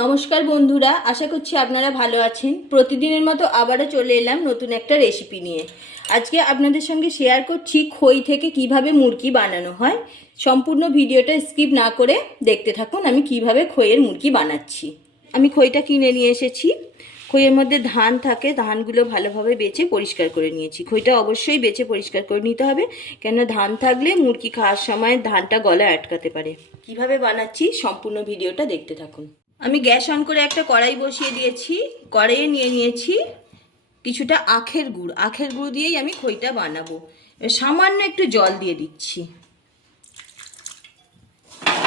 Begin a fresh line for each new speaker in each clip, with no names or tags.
নমস্কার বন্ধুরা, আশা করছি আপনারা ভালো আছেন। প্রতিদিনের মতো আবারও চলে এলাম নতুন একটা রেসিপি নিয়ে। আজকে আপনাদের সঙ্গে শেয়ার করছি খই থেকে কীভাবে মুরগি বানানো হয়। সম্পূর্ণ ভিডিওটা স্কিপ না করে দেখতে থাকুন, আমি কীভাবে খইয়ের মুরগি বানাচ্ছি। আমি খইটা কিনে নিয়ে এসেছি। খইয়ের মধ্যে ধান থাকে, ধানগুলো ভালোভাবে বেছে পরিষ্কার করে নিয়েছি। খইটা অবশ্যই বেছে পরিষ্কার করে নিতে হবে কেন ধান থাকলে মুরগি খাওয়ার সময় ধানটা গলায় আটকাতে পারে। কীভাবে বানাচ্ছি সম্পূর্ণ ভিডিওটা দেখতে থাকুন। আমি গ্যাস অন করে একটা কড়াই বসিয়ে দিয়েছি, কড়াইয়ে নিয়ে নিয়েছি কিছুটা আখের গুড়। আখের গুড় দিয়েই আমি খইটা বানাবো। সামান্য একটু জল দিয়ে দিচ্ছি।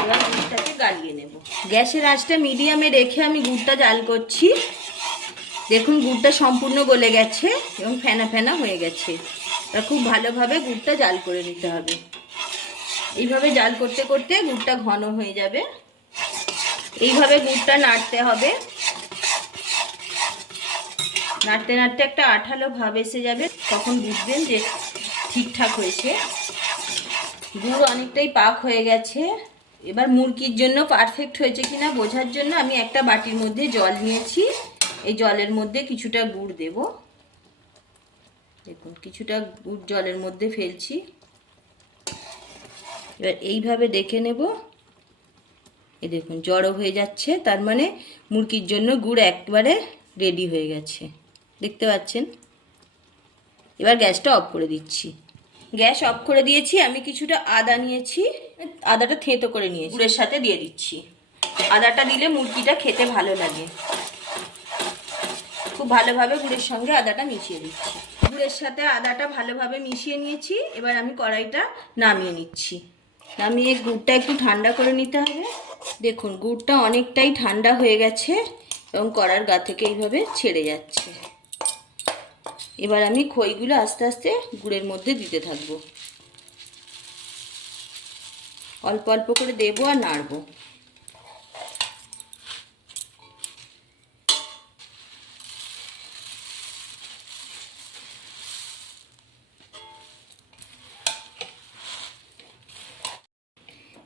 এবার গুড়টাকে গালিয়ে নেব। গ্যাসের আঁচটা মিডিয়ামে রেখে আমি গুড়টা জাল করছি। দেখুন, গুড়টা সম্পূর্ণ গলে গেছে এবং ফেনা ফেনা হয়ে গেছে। তা খুব ভালোভাবে গুড়টা জাল করে নিতে হবে। এইভাবে জাল করতে করতে গুড়টা ঘন হয়ে যাবে। এইভাবে গুড়টা নাড়তে হবে। নাড়তে নাড়তে একটা আঠালো ভাব এসে যাবে, তখন বুঝবেন যে ঠিকঠাক হয়েছে। গুড় অনেকটাই পাক হয়ে গেছে। এবার মুরগির জন্য পারফেক্ট হয়েছে কিনা বোঝার জন্য আমি একটা বাটির মধ্যে জল নিয়েছি। এই জলের মধ্যে কিছুটা গুড় দেব। দেখুন, কিছুটা গুড় জলের মধ্যে ফেলছি। এবার এইভাবে দেখে নেব। এই দেখুন, জড়ো হয়ে যাচ্ছে, তার মানে মুরগির জন্য গুড় একবারে রেডি হয়ে গেছে। দেখতে পাচ্ছেন? এবার গ্যাসটা অফ করে দিচ্ছি। গ্যাস অফ করে দিয়েছি, আমি কিছুটা আদা নিয়েছি, আদাটা থেঁতো করে নিয়েছি। গুড়ের সাথে দিয়ে দিচ্ছি। আদাটা দিলে মুরগিটা খেতে ভালো লাগে। খুব ভালোভাবে গুড়ের সঙ্গে আদাটা মিশিয়ে দিচ্ছি। গুড়ের সাথে আদাটা ভালোভাবে মিশিয়ে নিয়েছি, এবার আমি কড়াইটা নামিয়ে নিচ্ছি। নামিয়ে গুড়টা একটু ঠান্ডা করে নিতে হবে। দেখুন, গুড়টা অনেকটাই ঠান্ডা হয়ে গেছে এবং কড়ার গা থেকে এইভাবে ছেড়ে যাচ্ছে। এবার আমি খইগুলো আস্তে আস্তে গুড়ের মধ্যে দিতে থাকব। অল্প অল্প করে দেবো আর নাড়বো।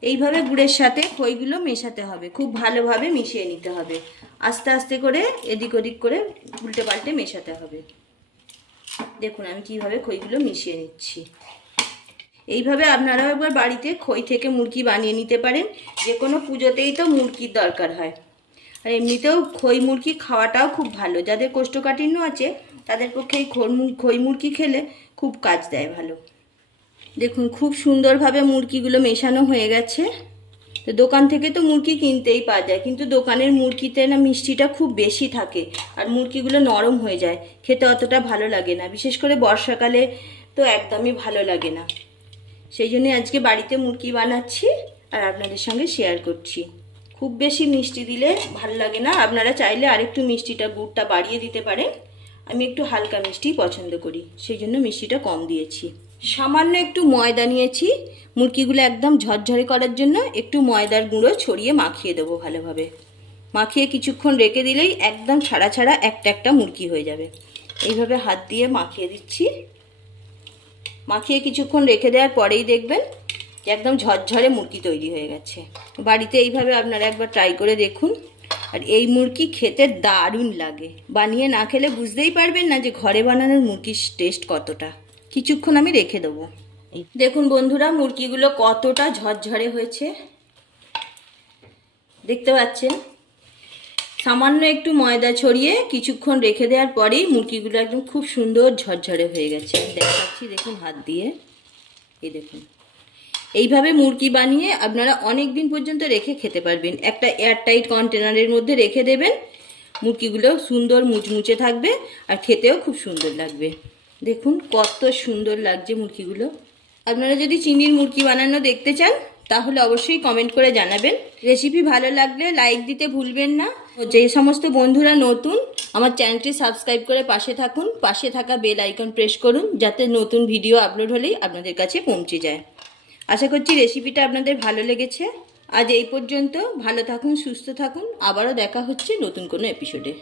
এইভাবে গুড়ের সাথে খইগুলো মেশাতে হবে, খুব ভালোভাবে মিশিয়ে নিতে হবে। আস্তে আস্তে করে এদিক ওদিক করে উল্টে পাল্টে মেশাতে হবে। দেখুন আমি কীভাবে খইগুলো মিশিয়ে নিচ্ছি। এইভাবে আপনারাও একবার বাড়িতে খই থেকে মুরগি বানিয়ে নিতে পারেন, যে কোনো পুজোতেই তো মুরগির দরকার হয়। আর এমনিতেও খই মুরগি খাওয়াটাও খুব ভালো, যাদের কোষ্ঠকাঠিন্য আছে, তাদের পক্ষে এই খই মুরগি খেলে খুব কাজ দেয় ভালো। দেখুন, খুব সুন্দরভাবে মুরগিগুলো মেশানো হয়ে গেছে। তো দোকান থেকে তো মুরগি কিনতেই পাওয়া যায়, কিন্তু দোকানের মুরগিতে না মিষ্টিটা খুব বেশি থাকে আর মুরগিগুলো নরম হয়ে যায়। খেতে অতটা ভালো লাগে না, বিশেষ করে বর্ষাকালে তো একদমই ভালো লাগে না। সেই জন্য আজকে বাড়িতে মুরগি বানাচ্ছি আর আপনাদের সঙ্গে শেয়ার করছি। খুব বেশি মিষ্টি দিলে ভালো লাগে না, আপনারা চাইলে আরেকটু মিষ্টিটা গুড়টা বাড়িয়ে দিতে পারেন। আমি একটু হালকা মিষ্টি পছন্দ করি, সেই জন্য মিষ্টিটা কম দিয়েছি। সামান্য একটু ময়দা নিয়েছি। মুরগিগুলো একদম ঝরঝরে করার জন্য একটু ময়দার গুঁড়ো ছড়িয়ে মাখিয়ে দেবো ভালোভাবে। মাখিয়ে কিছুক্ষণ রেখে দিলেই একদম ছাড়া ছাড়া একটা একটা মুরগি হয়ে যাবে। এইভাবে হাত দিয়ে মাখিয়ে দিচ্ছি। মাখিয়ে কিছুক্ষণ রেখে দেওয়ার পরেই দেখবেন যে একদম ঝরঝরে মুরগি তৈরি হয়ে গেছে। বাড়িতে এইভাবে আপনারা একবার ট্রাই করে দেখুন। আর এই মুরগি খেতে দারুণ লাগে। বানিয়ে না খেলে বুঝতেই পারবেন না যে ঘরে বানানোর মুরগির টেস্ট কতটা। কিছুক্ষণ আমি রেখে দেবো। দেখুন বন্ধুরা, মুরগিগুলো কতটা ঝরঝরে হয়েছে। দেখতে পাচ্ছেন? সামান্য একটু ময়দা ছড়িয়ে কিছুক্ষণ রেখে দেওয়ার পরেই মুরগিগুলো একদম খুব সুন্দর ঝরঝরে হয়ে গেছে। দেখাচ্ছি, দেখুন হাত দিয়ে। এই দেখুন। এইভাবে মুরগি বানিয়ে আপনারা অনেক দিন পর্যন্ত রেখে খেতে পারবেন। একটা এয়ারটাইট কন্টেনারের মধ্যে রেখে দেবেন। মুরগিগুলো সুন্দর মুচমুচে থাকবে আর খেতেও খুব সুন্দর লাগবে। দেখুন কত সুন্দর লাগছে মুরগিগুলো। আপনারা যদি চিনির মুরগি বানানো দেখতে চান, তাহলে অবশ্যই কমেন্ট করে জানাবেন। রেসিপি ভালো লাগলে লাইক দিতে ভুলবেন না। যে সমস্ত বন্ধুরা নতুন, আমার চ্যানেলটি সাবস্ক্রাইব করে পাশে থাকুন। পাশে থাকা বেল আইকন প্রেস করুন, যাতে নতুন ভিডিও আপলোড হলেই আপনাদের কাছে পৌঁছে যায়। আশা করছি রেসিপিটা আপনাদের ভালো লেগেছে। আজ এই পর্যন্ত, ভালো থাকুন, সুস্থ থাকুন। আবারও দেখা হচ্ছে নতুন কোনো এপিসোডে